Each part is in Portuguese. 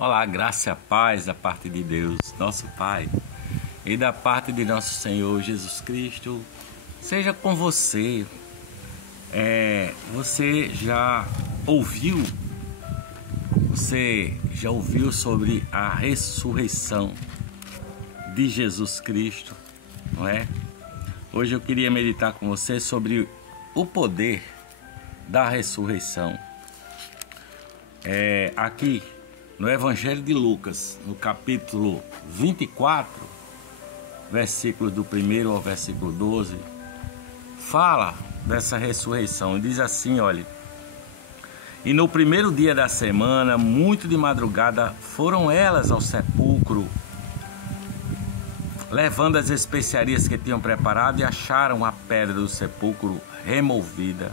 Olá, graça e a paz da parte de Deus, nosso Pai, e da parte de nosso Senhor Jesus Cristo, seja com você. Você já ouviu sobre a ressurreição de Jesus Cristo, não é? Hoje eu queria meditar com você sobre o poder da ressurreição. Aqui no Evangelho de Lucas, no capítulo 24, versículos do 1 ao versículo 12, fala dessa ressurreição e diz assim, olha: e no primeiro dia da semana, muito de madrugada, foram elas ao sepulcro, levando as especiarias que tinham preparado, e acharam a pedra do sepulcro removida.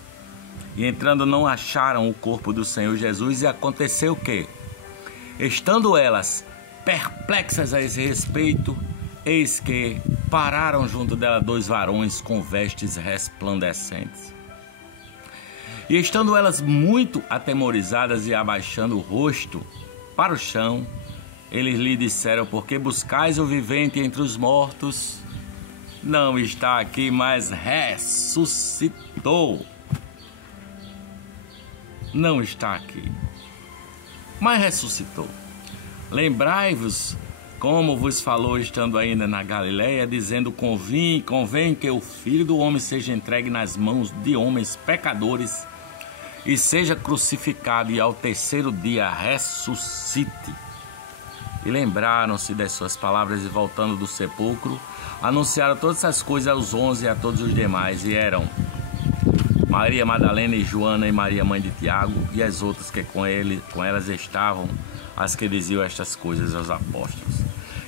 E entrando não acharam o corpo do Senhor Jesus. E aconteceu o quê? Estando elas perplexas a esse respeito, eis que pararam junto dela 2 varões com vestes resplandecentes. E estando elas muito atemorizadas e abaixando o rosto para o chão, eles lhe disseram: por que buscais o vivente entre os mortos? Não está aqui, mas ressuscitou. Não está aqui, mas ressuscitou. Lembrai-vos como vos falou estando ainda na Galileia, dizendo: convém que o Filho do Homem seja entregue nas mãos de homens pecadores e seja crucificado, e ao terceiro dia ressuscite. E lembraram-se das suas palavras, e voltando do sepulcro, anunciaram todas essas coisas aos 11 e a todos os demais. E eram Maria Madalena e Joana e Maria, mãe de Tiago, e as outras que com elas estavam, as que diziam estas coisas aos apóstolos.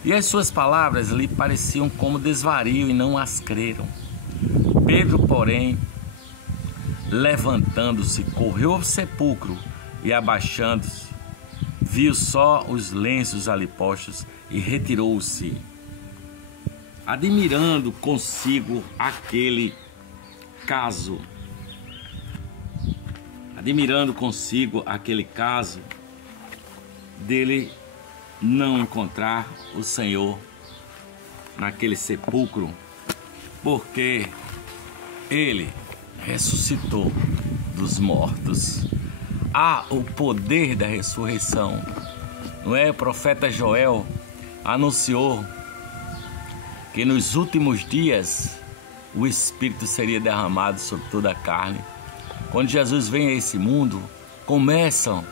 E as suas palavras lhe pareciam como desvario, e não as creram. Pedro, porém, levantando-se, correu ao sepulcro, e abaixando-se, viu só os lenços ali postos, e retirou-se, admirando consigo aquele caso dele não encontrar o Senhor naquele sepulcro, porque ele ressuscitou dos mortos. Há o poder da ressurreição, não é? O profeta Joel anunciou que nos últimos dias o Espírito seria derramado sobre toda a carne. Quando Jesus vem a esse mundo, começam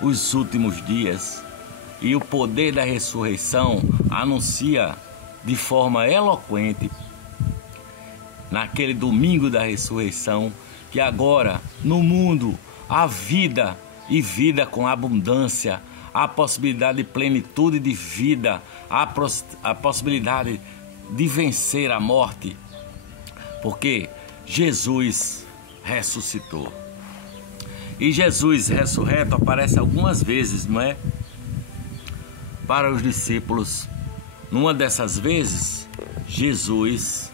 os últimos dias, e o poder da ressurreição anuncia de forma eloquente, naquele domingo da ressurreição, que agora no mundo há vida, e vida com abundância, há possibilidade de plenitude de vida, há a possibilidade de vencer a morte, porque Jesus ressuscitou. E Jesus ressurreto aparece algumas vezes, não é? Para os discípulos. Numa dessas vezes, Jesus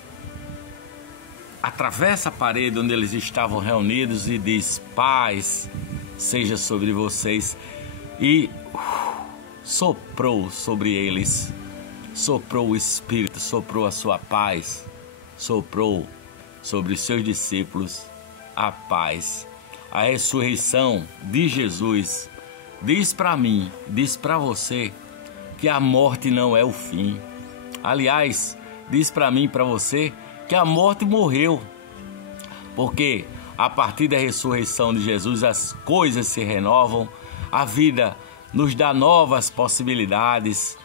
atravessa a parede onde eles estavam reunidos e diz: paz seja sobre vocês. E soprou sobre eles, soprou o Espírito, soprou a sua paz, soprou sobre os seus discípulos a paz. A ressurreição de Jesus diz para mim, diz para você, que a morte não é o fim. Aliás, diz para mim e para você que a morte morreu, porque a partir da ressurreição de Jesus as coisas se renovam, a vida nos dá novas possibilidades.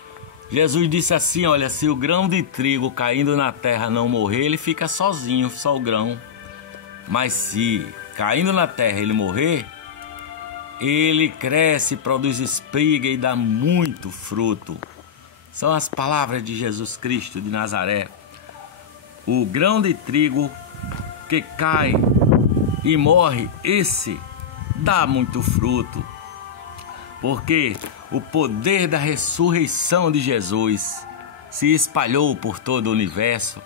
Jesus disse assim, olha: se o grão de trigo caindo na terra não morrer, ele fica sozinho, só o grão. Mas se caindo na terra ele morrer, ele cresce, produz espiga e dá muito fruto. São as palavras de Jesus Cristo de Nazaré. O grão de trigo que cai e morre, esse dá muito fruto, porque o poder da ressurreição de Jesus se espalhou por todo o universo.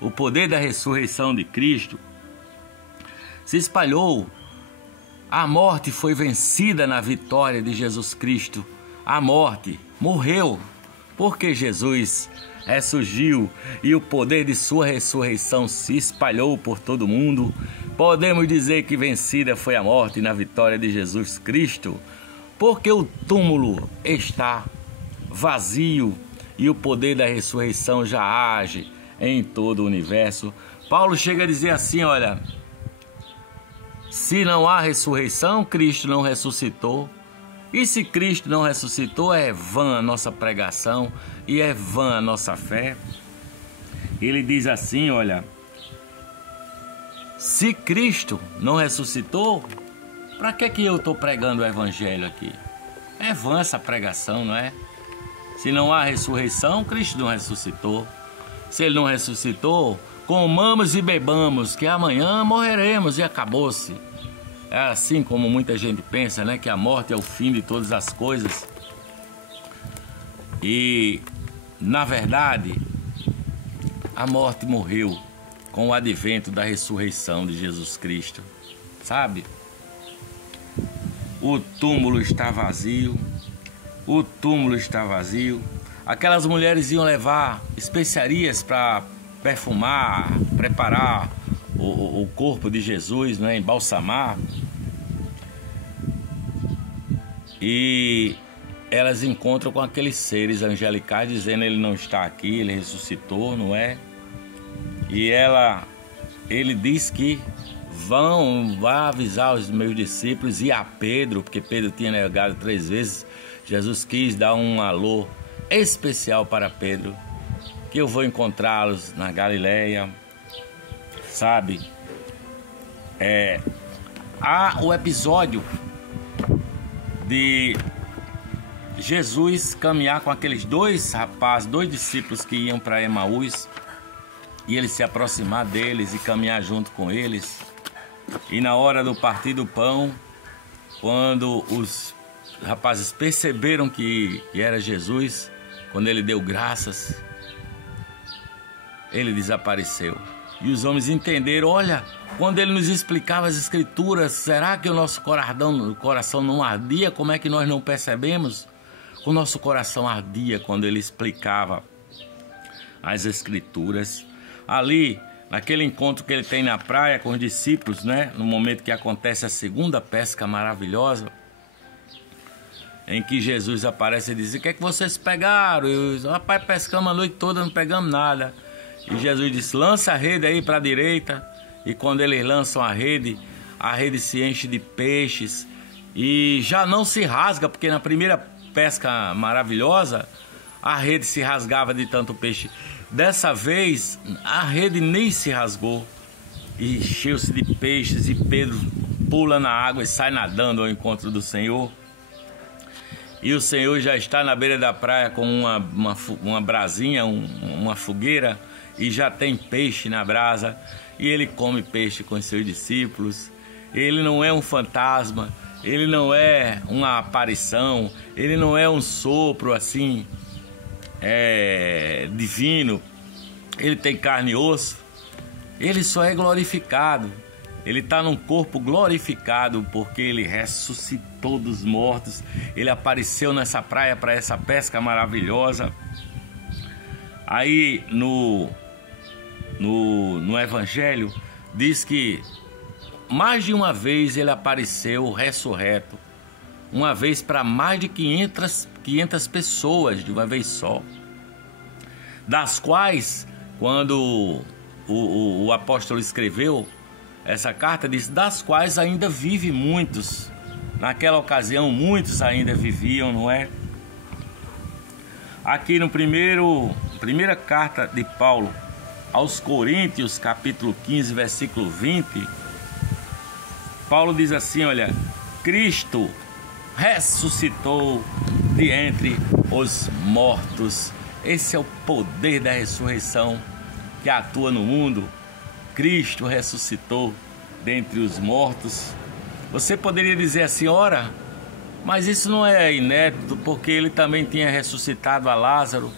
O poder da ressurreição de Cristo se espalhou. A morte foi vencida na vitória de Jesus Cristo. a morte morreu, porque Jesus ressurgiu e o poder de sua ressurreição se espalhou por todo o mundo. Podemos dizer que vencida foi a morte na vitória de Jesus Cristo, porque o túmulo está vazio e o poder da ressurreição já age em todo o universo. Paulo chega a dizer assim, olha, se não há ressurreição, Cristo não ressuscitou. E se Cristo não ressuscitou, é vã a nossa pregação e é vã a nossa fé. Ele diz assim, olha, se Cristo não ressuscitou, para que eu estou pregando o evangelho aqui? É vã essa pregação, não é? Se não há ressurreição, Cristo não ressuscitou. Se Ele não ressuscitou, comamos e bebamos, que amanhã morreremos e acabou-se. É assim como muita gente pensa, né? Que a morte é o fim de todas as coisas. E, na verdade, a morte morreu com o advento da ressurreição de Jesus Cristo. Sabe? O túmulo está vazio. O túmulo está vazio. Aquelas mulheres iam levar especiarias para perfumar, preparar o corpo de Jesus, né, embalsamar. E elas encontram com aqueles seres angelicais dizendo: ele não está aqui, ele ressuscitou, não é? E ele diz que vá avisar os meus discípulos e a Pedro, porque Pedro tinha negado 3 vezes. Jesus quis dar um alô especial para Pedro, que eu vou encontrá-los na Galileia, sabe? Há o episódio de Jesus caminhar com aqueles 2 discípulos que iam para Emaús, e ele se aproximar deles e caminhar junto com eles. E na hora do partir do pão, quando os rapazes perceberam que era Jesus, quando ele deu graças, ele desapareceu. E os homens entenderam: olha, quando ele nos explicava as escrituras, será que o nosso coração não ardia? Como é que nós não percebemos? O nosso coração ardia quando ele explicava as escrituras. Ali, naquele encontro que ele tem na praia com os discípulos, né? No momento que acontece a segunda pesca maravilhosa, em que Jesus aparece e diz: o que é que vocês pegaram? E eu, rapaz, pescamos a noite toda, não pegamos nada. E Jesus disse: lança a rede aí para a direita. E quando eles lançam a rede se enche de peixes e já não se rasga, porque na primeira pesca maravilhosa a rede se rasgava de tanto peixe. Dessa vez a rede nem se rasgou e encheu-se de peixes, e Pedro pula na água e sai nadando ao encontro do Senhor. E o Senhor já está na beira da praia com uma brasinha, uma fogueira, e já tem peixe na brasa, e ele come peixe com os seus discípulos. Ele não é um fantasma, ele não é uma aparição, ele não é um sopro assim divino. Ele tem carne e osso, ele só é glorificado. Ele está num corpo glorificado porque ele ressuscitou dos mortos. Ele apareceu nessa praia para essa pesca maravilhosa. Aí no Evangelho diz que mais de uma vez ele apareceu ressurreto. Uma vez para mais de 500 pessoas de uma vez só. Das quais, quando o apóstolo escreveu essa carta, diz: das quais ainda vive muitos. Naquela ocasião muitos ainda viviam, não é? Aqui no primeira carta de Paulo aos Coríntios, capítulo 15, versículo 20, Paulo diz assim, olha: Cristo ressuscitou de entre os mortos. Esse é o poder da ressurreição que atua no mundo. Cristo ressuscitou dentre os mortos. Você poderia dizer assim: ora, mas isso não é inédito, porque ele também tinha ressuscitado a Lázaro.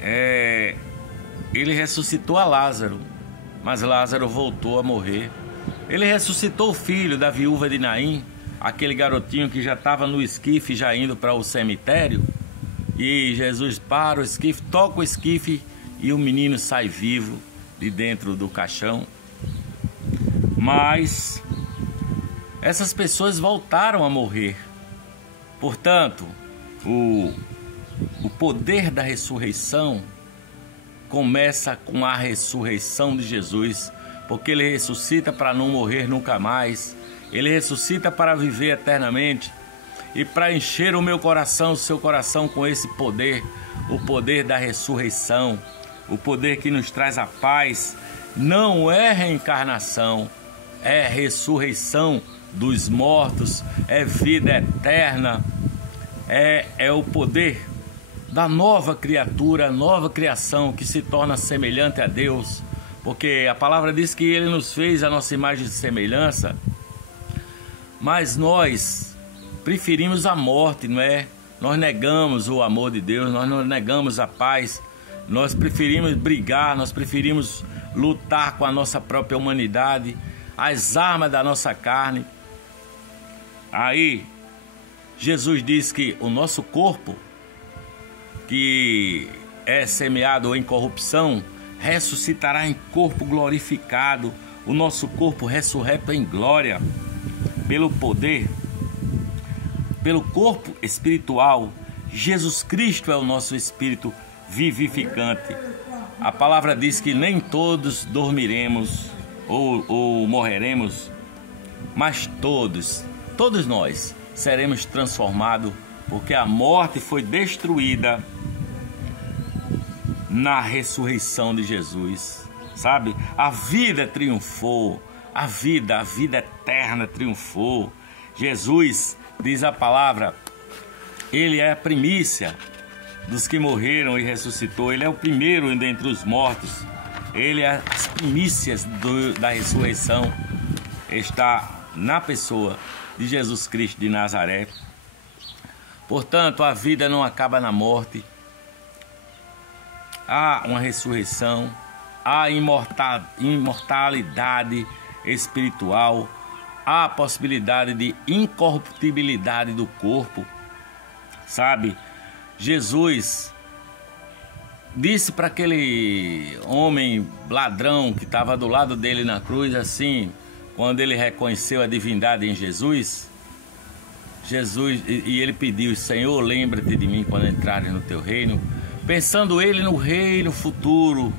Ele ressuscitou a Lázaro, mas Lázaro voltou a morrer. Ele ressuscitou o filho da viúva de Naim, aquele garotinho que já estava no esquife, já indo para o cemitério, e Jesus para o esquife, toca o esquife e o menino sai vivo de dentro do caixão. Mas essas pessoas voltaram a morrer. Portanto, o poder da ressurreição começa com a ressurreição de Jesus, porque Ele ressuscita para não morrer nunca mais. Ele ressuscita para viver eternamente e para encher o meu coração, o seu coração com esse poder, o poder da ressurreição, o poder que nos traz a paz. Não é reencarnação, é ressurreição dos mortos, é vida eterna, é o poder da nova criatura, nova criação que se torna semelhante a Deus, porque a palavra diz que Ele nos fez a nossa imagem de semelhança, mas nós preferimos a morte, não é? Nós negamos o amor de Deus, nós negamos a paz, nós preferimos brigar, nós preferimos lutar com a nossa própria humanidade, as armas da nossa carne. Aí, Jesus diz que o nosso corpo, que é semeado em corrupção, ressuscitará em corpo glorificado, o nosso corpo ressurreto em glória, pelo poder, pelo corpo espiritual. Jesus Cristo é o nosso espírito vivificante. A palavra diz que nem todos dormiremos ou morreremos, mas todos nós seremos transformados, porque a morte foi destruída na ressurreição de Jesus, sabe? A vida triunfou, a vida eterna triunfou. Jesus, diz a palavra, Ele é a primícia dos que morreram e ressuscitou. Ele é o primeiro dentre os mortos. Ele é as primícias da ressurreição. Está na pessoa de Jesus Cristo de Nazaré. Portanto, a vida não acaba na morte. Há uma ressurreição, há imortalidade espiritual, há a possibilidade de incorruptibilidade do corpo, sabe? Jesus disse para aquele homem ladrão que estava do lado dele na cruz, assim, quando ele reconheceu a divindade em Jesus, e ele pediu: Senhor, lembra-te de mim quando entrares no teu reino, pensando ele no reino futuro,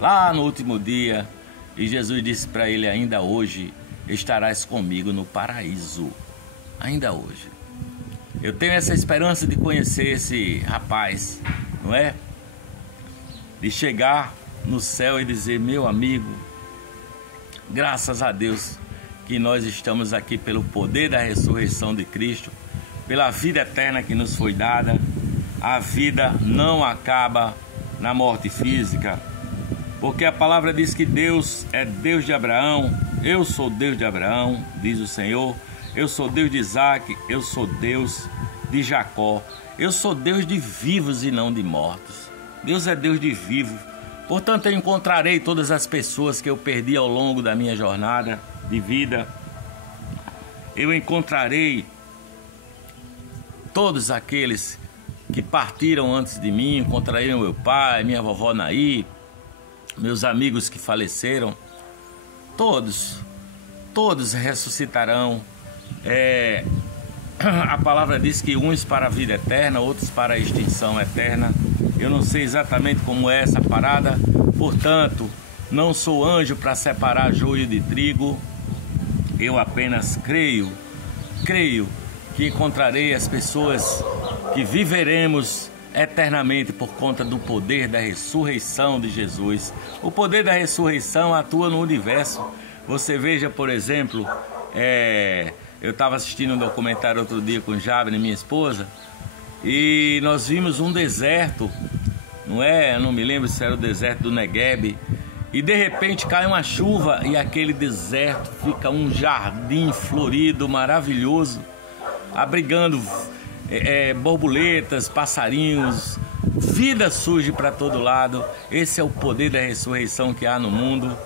lá no último dia. E Jesus disse para ele: ainda hoje estarás comigo no paraíso, ainda hoje. Eu tenho essa esperança de conhecer esse rapaz, não é? De chegar no céu e dizer: meu amigo, graças a Deus que nós estamos aqui pelo poder da ressurreição de Cristo, pela vida eterna que nos foi dada. A vida não acaba na morte física, porque a palavra diz que Deus é Deus de Abraão. Eu sou Deus de Abraão, diz o Senhor. Eu sou Deus de Isaac, eu sou Deus de Jacó. Eu sou Deus de vivos e não de mortos. Deus é Deus de vivos. Portanto, eu encontrarei todas as pessoas que eu perdi ao longo da minha jornada de vida. Eu encontrarei todos aqueles que partiram antes de mim. Encontrarei meu pai, minha vovó Naí, meus amigos que faleceram. Todos ressuscitarão. A palavra diz que uns para a vida eterna, outros para a extinção eterna. Eu não sei exatamente como é essa parada, portanto, não sou anjo para separar joio de trigo. Eu apenas creio que encontrarei as pessoas que viveremos eternamente por conta do poder da ressurreição de Jesus. O poder da ressurreição atua no universo. Você veja, por exemplo, eu estava assistindo um documentário outro dia com Jabne, minha esposa, e nós vimos um deserto, não é? Eu não me lembro se era o deserto do Negueb, e de repente cai uma chuva e aquele deserto fica um jardim florido, maravilhoso, abrigando borboletas, passarinhos, vida surge para todo lado. Esse é o poder da ressurreição que há no mundo,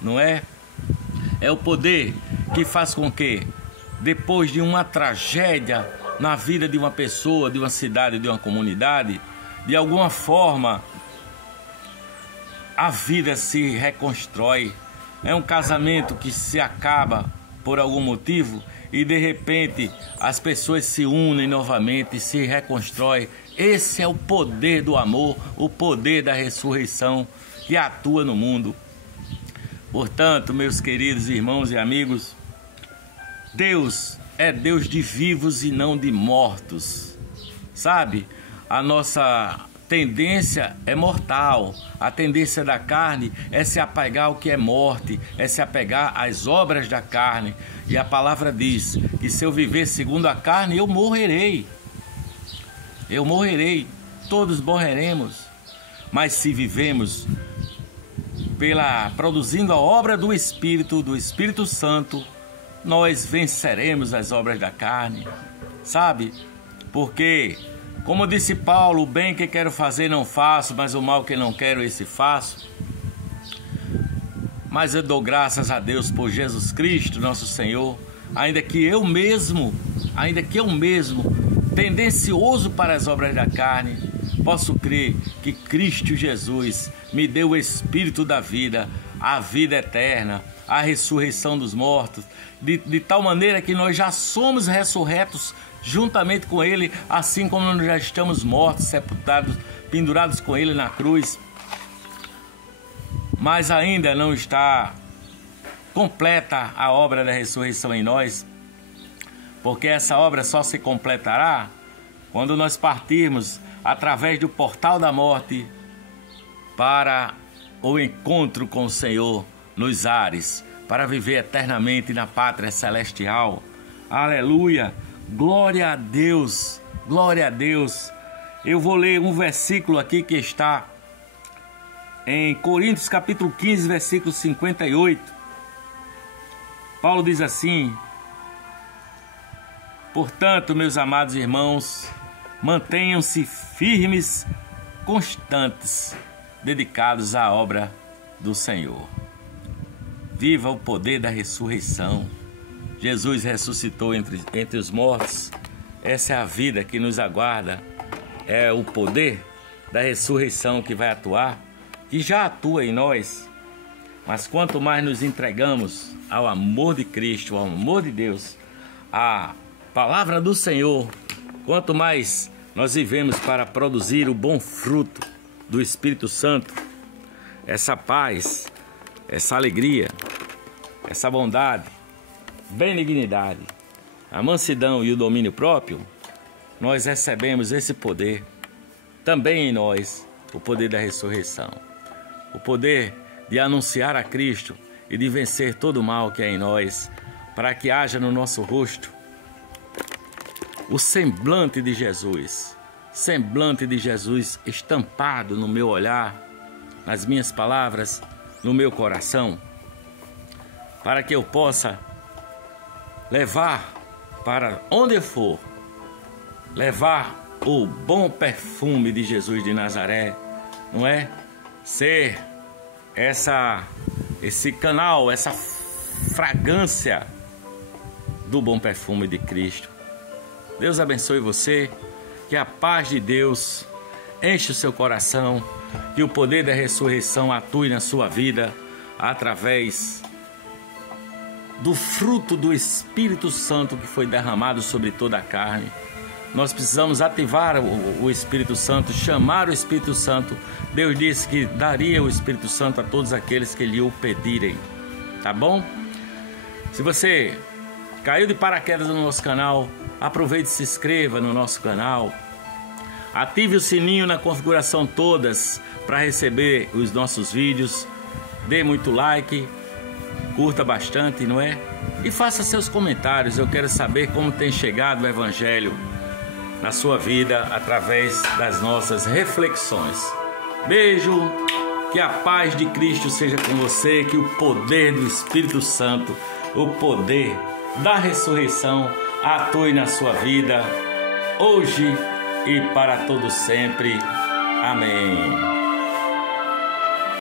não é? É o poder que faz com que depois de uma tragédia na vida de uma pessoa, de uma cidade, de uma comunidade, de alguma forma a vida se reconstrói. É um casamento que se acaba por algum motivo e de repente as pessoas se unem novamente e se reconstrói. Esse é o poder do amor, o poder da ressurreição que atua no mundo. Portanto, meus queridos irmãos e amigos, Deus é Deus de vivos e não de mortos. Sabe? A nossa tendência é mortal. A tendência da carne é se apegar ao que é morte, é se apegar às obras da carne. E a palavra diz que se eu viver segundo a carne, eu morrerei. Eu morrerei, todos morreremos. Mas se vivemos produzindo a obra do Espírito Santo, nós venceremos as obras da carne, sabe? Porque, como disse Paulo, o bem que quero fazer não faço, mas o mal que não quero, esse faço. Mas eu dou graças a Deus por Jesus Cristo, nosso Senhor, ainda que eu mesmo, tendencioso para as obras da carne, posso crer que Cristo Jesus me deu o Espírito da vida, a vida eterna, a ressurreição dos mortos, de tal maneira que nós já somos ressurretos juntamente com Ele, assim como nós já estamos mortos, sepultados, pendurados com Ele na cruz. Mas ainda não está completa a obra da ressurreição em nós, porque essa obra só se completará quando nós partirmos através do portal da morte para o encontro com o Senhor nos ares, para viver eternamente na pátria celestial. Aleluia! Glória a Deus! Glória a Deus! Eu vou ler um versículo aqui que está em Coríntios capítulo 15, versículo 58. Paulo diz assim: portanto, meus amados irmãos, mantenham-se firmes, constantes, dedicados à obra do Senhor. Viva o poder da ressurreição. Jesus ressuscitou entre os mortos. Essa é a vida que nos aguarda. É o poder da ressurreição que vai atuar, que já atua em nós. Mas quanto mais nos entregamos ao amor de Cristo, ao amor de Deus, à palavra do Senhor, quanto mais nós vivemos para produzir o bom fruto do Espírito Santo, essa paz, essa alegria, essa bondade, benignidade, a mansidão e o domínio próprio, nós recebemos esse poder também em nós, o poder da ressurreição, o poder de anunciar a Cristo e de vencer todo o mal que é em nós, para que haja no nosso rosto o semblante de Jesus estampado no meu olhar, nas minhas palavras, no meu coração, para que eu possa levar para onde eu for, levar o bom perfume de Jesus de Nazaré, não é? Ser esse canal, essa fragrância do bom perfume de Cristo. Deus abençoe você, que a paz de Deus enche o seu coração, que o poder da ressurreição atue na sua vida através do fruto do Espírito Santo que foi derramado sobre toda a carne. Nós precisamos ativar o Espírito Santo, chamar o Espírito Santo. Deus disse que daria o Espírito Santo a todos aqueles que lhe o pedirem, tá bom? Se você caiu de paraquedas no nosso canal, aproveite e se inscreva no nosso canal. Ative o sininho na configuração todas para receber os nossos vídeos. Dê muito like, curta bastante, não é? E faça seus comentários. Eu quero saber como tem chegado o Evangelho na sua vida através das nossas reflexões. Beijo, que a paz de Cristo seja com você, que o poder do Espírito Santo, o poder da ressurreição atue na sua vida, hoje e para todo sempre. Amém.